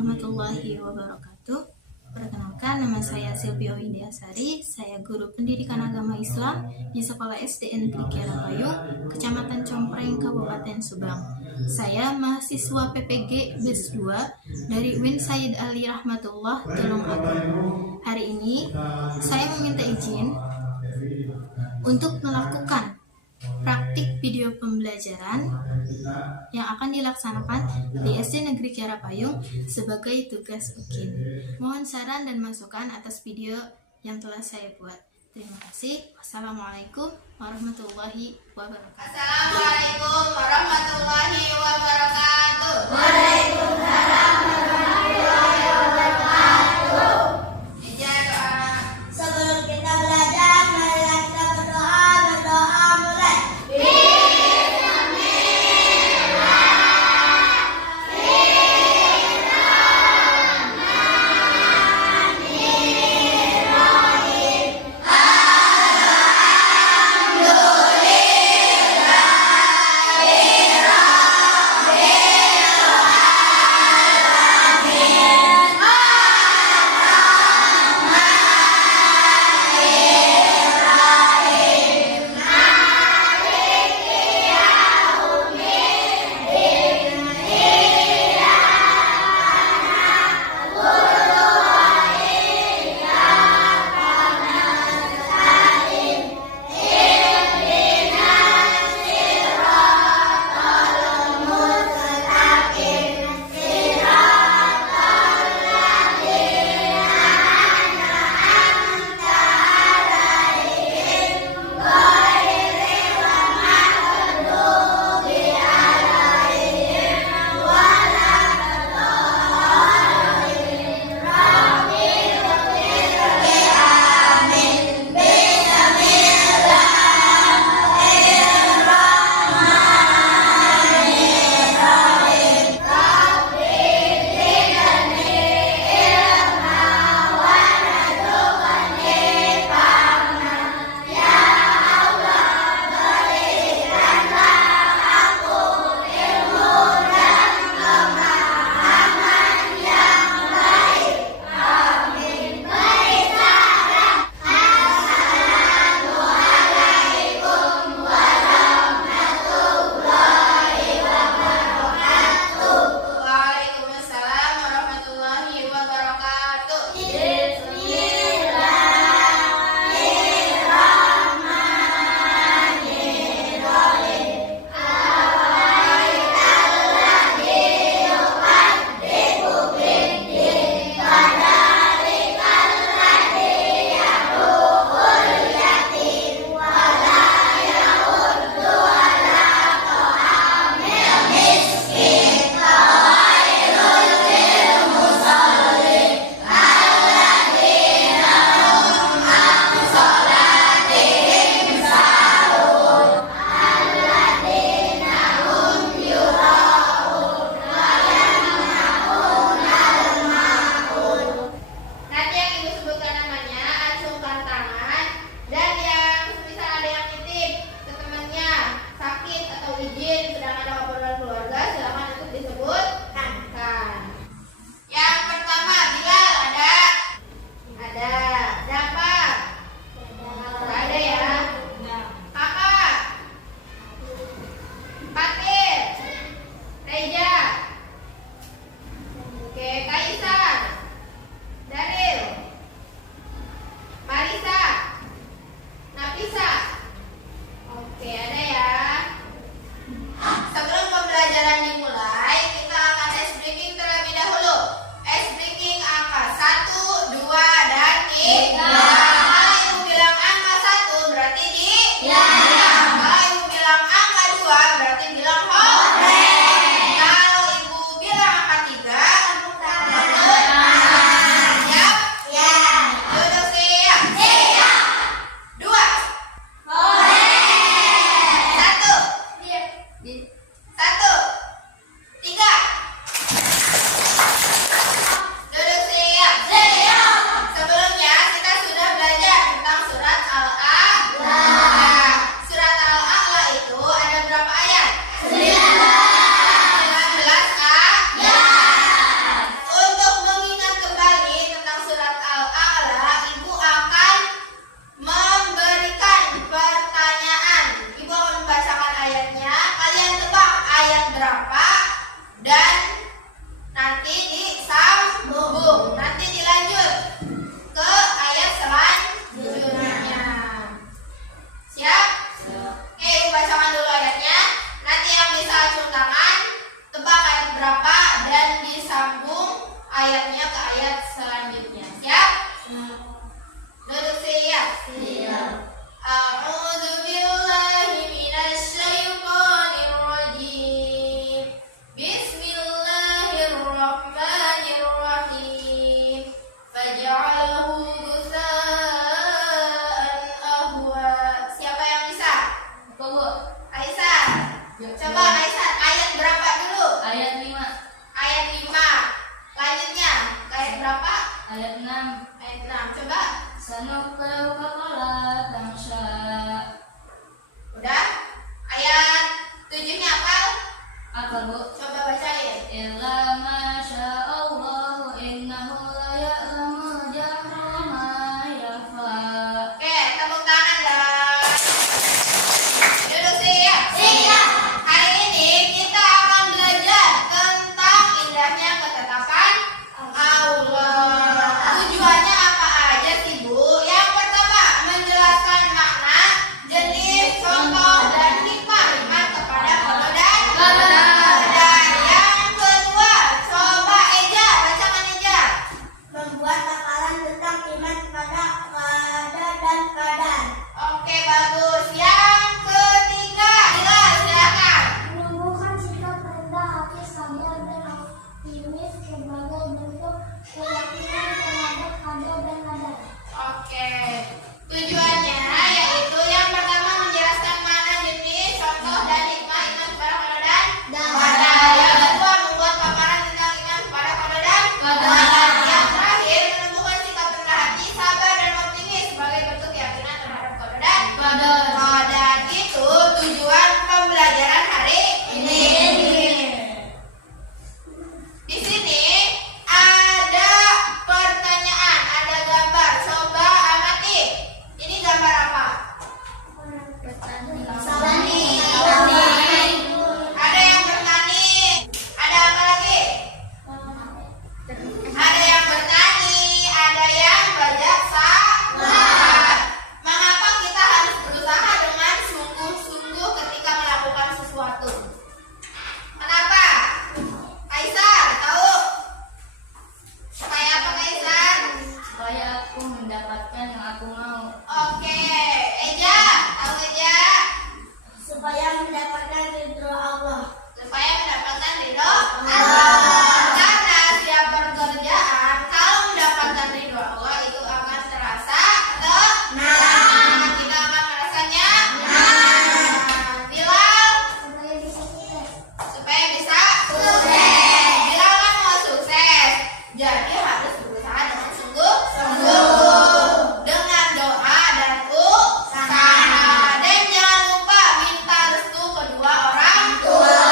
warahmatullahi wabarakatuh. Perkenalkan, nama saya Silvio Indiasari. Saya guru pendidikan agama Islam di Sekolah SD Negeri Kiara Payung, Kecamatan Compreng, Kabupaten Subang. Saya mahasiswa PPG BES 2 dari UIN Sayyid Ali Rahmatullah, Tulungagung. Hari ini saya meminta izin untuk melakukan praktik video pembelajaran yang akan dilaksanakan di SD Negeri Kiara Payung sebagai tugas UKIN. Mohon saran dan masukan atas video yang telah saya buat. Terima kasih. Wassalamualaikum warahmatullahi wabarakatuh. Assalamualaikum warahmatullahi wabarakatuh. Waalaikumsalam warahmatullahi wabarakatuh. Ija doa. Sebelum kita belajar, marilah kita berdoa mulai. Waalaikumsalam warahmatullahi wabarakatuh. Nanti yang ibu sebutkan namanya, acungkan tangan, dan yang semisal ada yang titip ke temannya sakit atau izin sedang ada keperluan keluarga, silakan untuk disebut kan. Yang pertama, Bilal ada? Ada. Dapat? Nggak ada ya? Kakak? Fatir? Reja? Oke, Kaisar? Daril, Marisa, Nafisa. Oke, ada ya. Sebelum pembelajaran dimulai, kita akan ice breaking terlebih dahulu. Ice breaking angka 1, 2, dan 3. Kalau ibu bilang angka 1 berarti di diam. Kalau ibu bilang angka 2 berarti bilang hore. Kalau ibu bilang angka 3 duduk siap. 2. Coba Kaisar, ayat berapa dulu? Ayat 5. Ayat 5. Lanjutnya, ayat berapa? Ayat 6. Ayat 6. Coba. Sanuqri'uka fala tansha. Udah? Ayat 7-nya hafal? Apa, Bu? Coba bacain. Illa ma sya'allahu innahu la ya'lamul jahra wa ma yakhfa. Oke, tepuk tangan dong. Duduk siap. Siap. Hari ini kita akan belajar tentang indahnya ketetapan Allah. Tujuannya apa aja sih, Bu? Yang pertama, menjelaskan makna, jenis, contoh, dan hikmah kepada Allah dan qadar. Yang kedua, coba Eja, bacakan Eja. Membuat takaran tentang iman pada qadar dan qadar. Oke, bagus. Yang ketiga, Hilal, silakan. Menumbuhkan sikap rendah hati, sabar dan optimis sebagai bentuk keyakinan terhadap qadar dan qadar. Oke, tujuannya yaitu yang pertama menjelaskan mana jenis, contoh, dan hikmah iman kepada qadar dan qadar. Yang kedua membuat paparan tentang iman kepada qadar dan qadar. Yang terakhir menumbuhkan sikap rendah hati, sabar dan optimis sebagai bentuk keyakinan terhadap qadar dan qadar. Itu tujuan pembelajaran hari ini. Di sini ada pertanyaan, ada gambar. Coba amati. Ini gambar apa? Petani. Ada yang bertani. Ada apa lagi? Ada yang bertani, ada yang belajar sabar. Mengapa kita harus berusaha dengan sungguh-sungguh ketika melakukan sesuatu? Kenapa? Kaisar, tahu? Supaya apa, Kaisar? Supaya aku mendapatkan yang aku mau. Oke, Eja, tahu Eja? Supaya mendapatkan ridho Allah. Supaya mendapatkan ridho Allah. Karena setiap pekerjaan kalau mendapatkan ridho Allah itu akan terasa tenang. Kita akan merasanya Bilal, Supaya bisa sukses. supaya bisa sukses. Bilal kan mau sukses, jadi harus berusaha dengan sungguh-sungguh, dengan doa dan usaha. Dan jangan lupa minta restu kedua orang tua.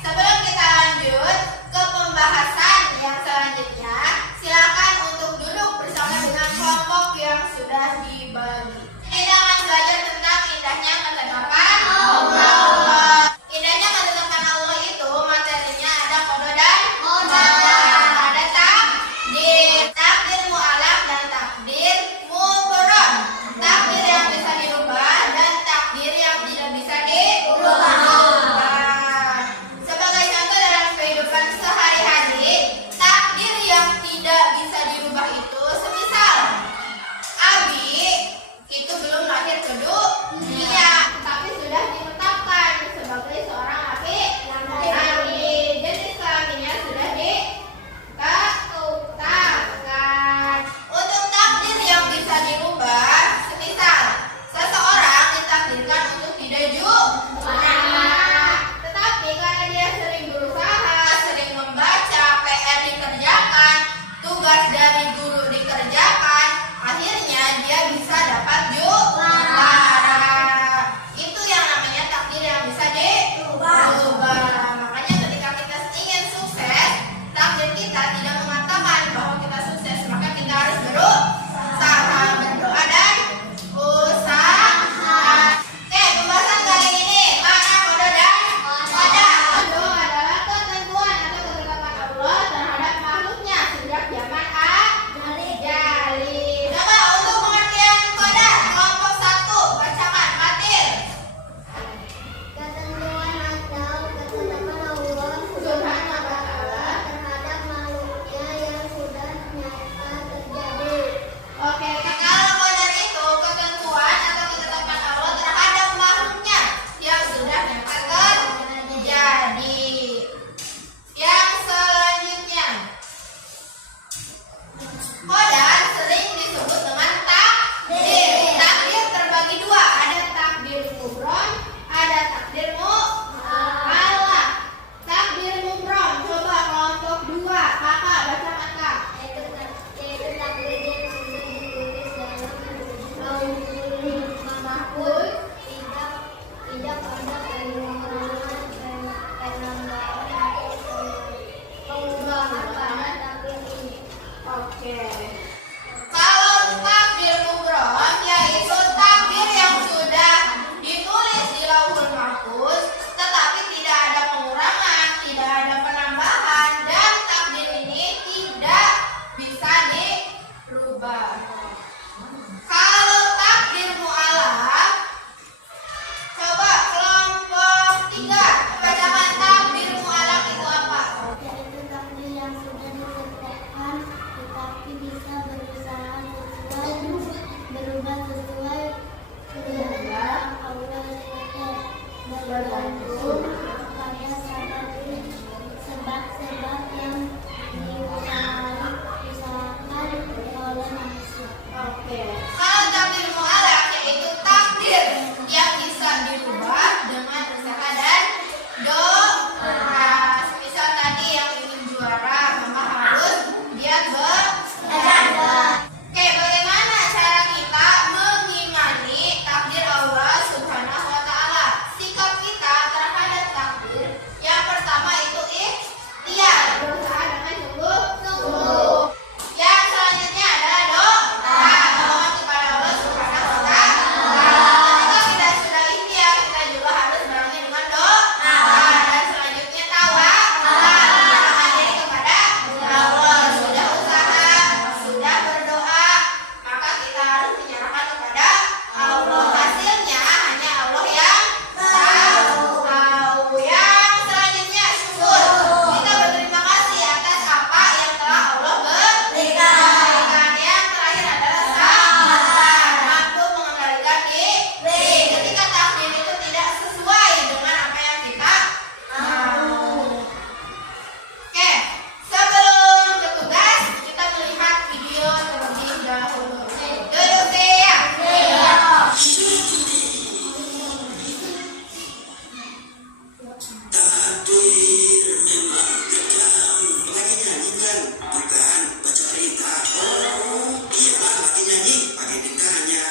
Sebelum kita lanjut ke pembahasan yang selanjutnya, silakan untuk duduk bersama dengan kelompok yang sudah dibagi. Kita akan belajar tentang indahnya ketetapan Allah. Indahnya ketetapan Allah itu materinya ada qada dan qadar. Ada takdir mu'alaf dan takdir mubarrad. Takdir yang bisa dirubah dan takdir yang tidak bisa dirubah. Sebagai contoh dalam kehidupan sehari-hari, takdir yang tidak bisa dirubah itu semisal Abi itu belum lahir ke dunia, tapi sudah ditetapkan sebagai seorang laki-laki. Jadi kelaminnya sudah ditetapkan. Untuk takdir yang bisa dirubah, semisal seseorang ditakdirkan untuk tidak juara, tetapi karena dia sering berusaha, sering membaca, PR dikerjakan, tugas dari guru dikerjakan, akhirnya dia bisa dapat juara. Itu yang namanya takdir yang bisa dirubah. Makanya ketika kita ingin sukses, takdir kita tidak mengatakan bahwa kita sukses, maka kita harus berusaha, berdoa dan usaha. Oke, pembahasan kali ini mana qada dan qadar. Qada adalah ketentuan atau ketetapan Allah terhadap makhluknya sejak zaman jali. Coba untuk pengertian tergantung pada sadar sebab-sebab yang diusahakan oleh manusia. Oke. Kalau takdir mu'alaq yaitu takdir yang bisa dirubah dengan usaha dan doa. Misal tadi yang ingin juara, maka harus dia belajar. Oke, bagaimana cara kita mengimani takdir Allah Subhanahu wa Ta'ala? Sikap kita terhadap takdir yang pertama itu ikhtiar, berusaha dengan sungguh-sungguh. Yang selanjutnya adalah doa, memohon kepada Allah Subhanahu wa Ta'ala. Ketika kita sudah ikhtiar, kita juga harus barengi dengan doa. Dan selanjutnya tawakal, menyerahkan diri kepada Allah. Sudah usaha, sudah berdoa, maka kita harus menyerahkan kepada Allah. Hasilnya hanya Allah yang tahu. Yang selanjutnya syukur. Kita berterima kasih atas apa yang telah Allah berikan. Yang terakhir adalah sabar, mampu mengendalikan diri ketika takdir itu tidak sesuai dengan apa yang kita mau. Oke, sebelum bertugas kita melihat video terlebih dahulu. Duduk siap. Takdir memang kejam. Lagi nyanyi kan? Bukan, baca berita. Oh, iya lagi nyanyi, pakai ditanya.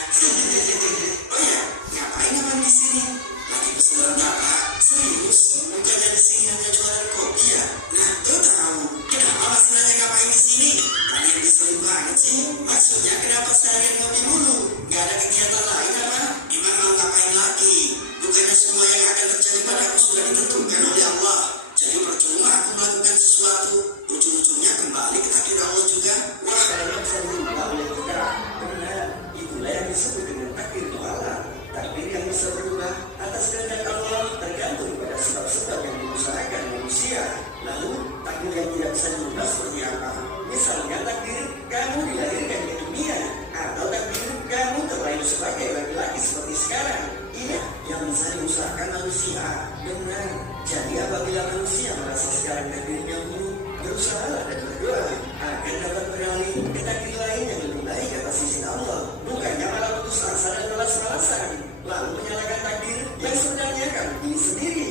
Oh ya, ngapain abang di sini? Lagi pesan kakak. Serius? Bukannya di sini hanya jualan kopi ya? Nah, tuh tahu. Kenapa masih nanya ngapain di sini? Kalian ngeselin banget sih. Maksudnya kenapa saya ngopi mulu? Gak ada kegiatan lain apa? Emang mau ngapain lagi? Bukannya semua yang akan terjadi padaku sudah ditentukan oleh Allah. Jadi percuma aku melakukan sesuatu. Ujung-ujungnya kembali ke takdir Allah juga. Wah, kalian bisa berubah oleh kita. Benar, itulah yang disebut dengan takdir mu'alaq. Takdir yang bisa berubah atas kehendak Allah tergantung pada sebab-sebab yang diusahakan manusia. Lalu, takdir yang tidak bisa berubah seperti apa? Misalnya takdir kamu dilahirkan ke dunia, atau takdir kamu terlahir sebagai laki-laki seperti sekarang. Iya, yang bisa diusahakan manusia. Benar. Jadi apabila manusia merasa sekarang takdirnya buruk, berusahalah dan berdoa akan dapat beralih ke takdir lain yang lebih baik atas izin Allah. Bukannya malah putus asa dan malas-malasan, lalu menyalahkan takdir yang sebenarnya kamu pilih sendiri.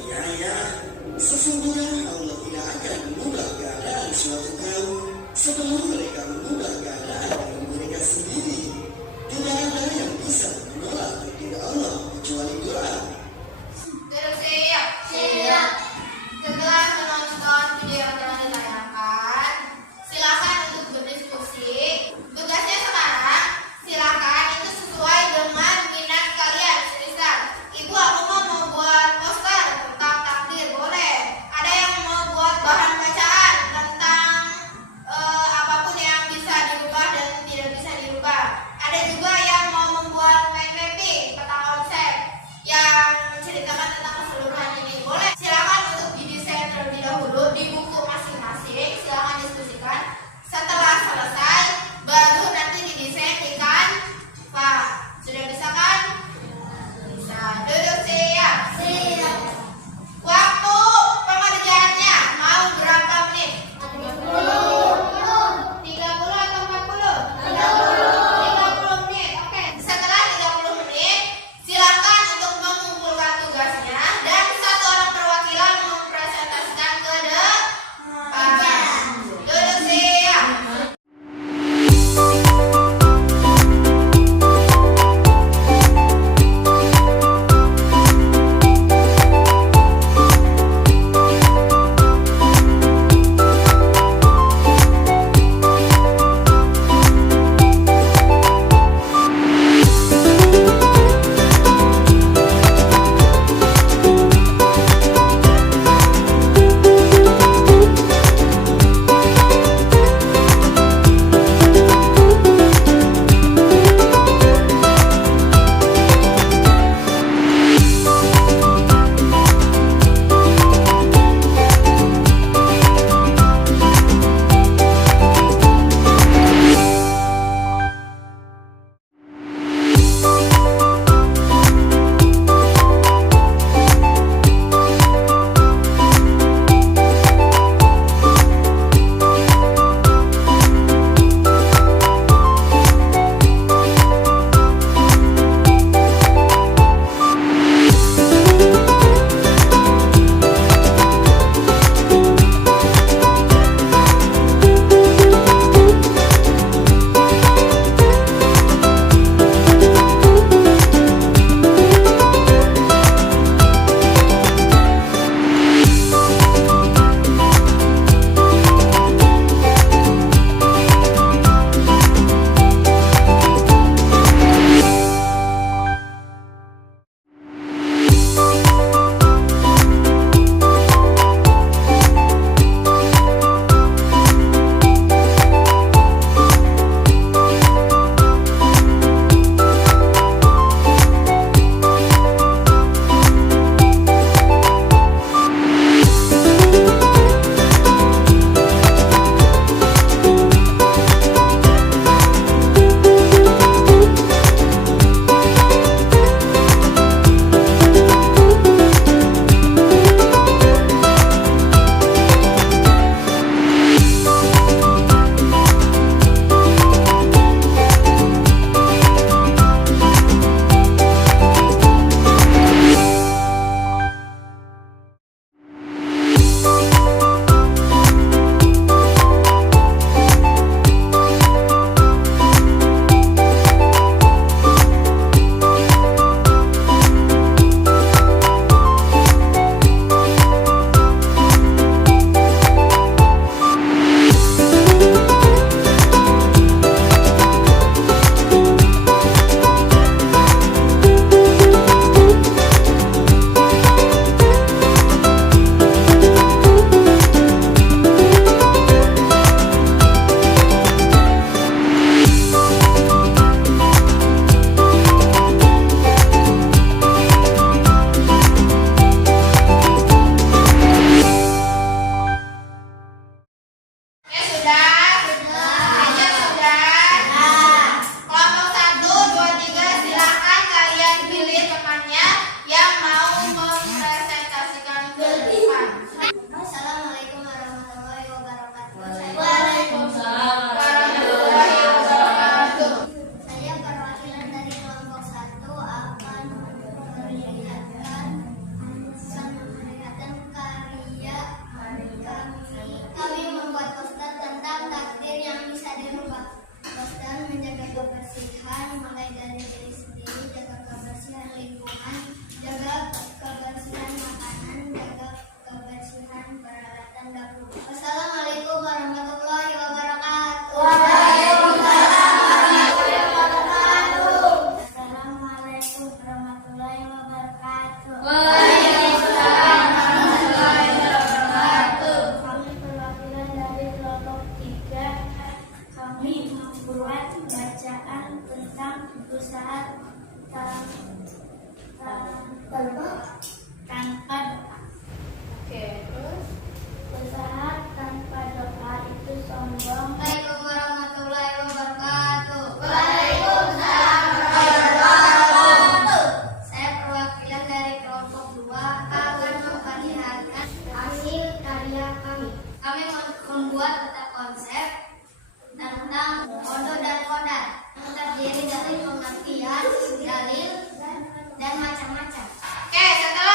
Iya, sesungguhnya Allah tidak akan mengubah keadaan suatu kaum sebelum mereka mengubah keadaan dari mereka sendiri. Tidak ada yang bisa menolak takdir Allah kecuali doa. Duduk siap. Setelah menonton video yang telah ditayangkan, silakan untuk berdiskusi. Tugasnya sekarang, silakan itu sesuai dengan minat kalian. Misal, ibu aku mau buat poster tentang takdir, boleh. Ada yang mau buat bahan bacaan tentang apapun yang bisa kelompok 2 akan memperlihatkan hasil karya kami. Kami membuat peta konsep tentang kodo dan kodar yang terdiri dari pengertian, dalil, dan macam-macam. Oke, setelah